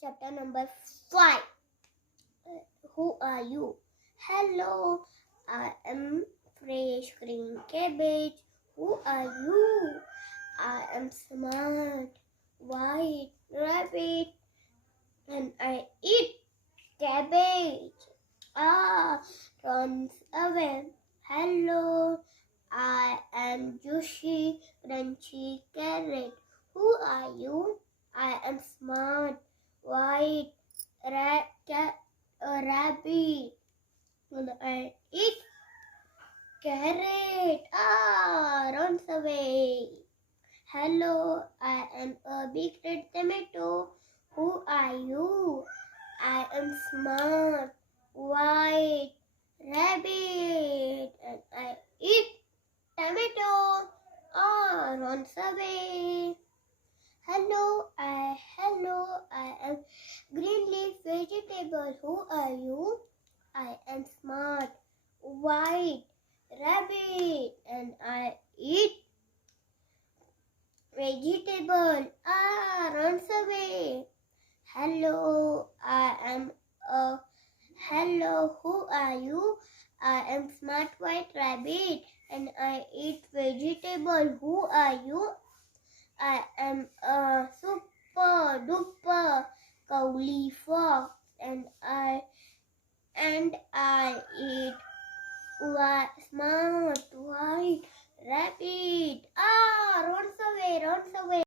Chapter number 5. Who are you? Hello, I am fresh green cabbage. Who are you? I am smart, white rabbit, and I eat cabbage. Runs away. Hello, I am juicy, crunchy carrot. Who are you? I am smart, white rabbit, and I eat carrot. Runs away. Hello, I am a big red tomato. Who are you? I am smart, white rabbit, and I eat tomato. Runs away. Hello, I am green leaf vegetable. Who are you? I am smart, white rabbit, and I eat vegetable. Runs away. Hello, who are you? I am smart white rabbit and I eat vegetable. Who are you? I am a super duper cowly fox and I eat smart white rabbit. Runs away.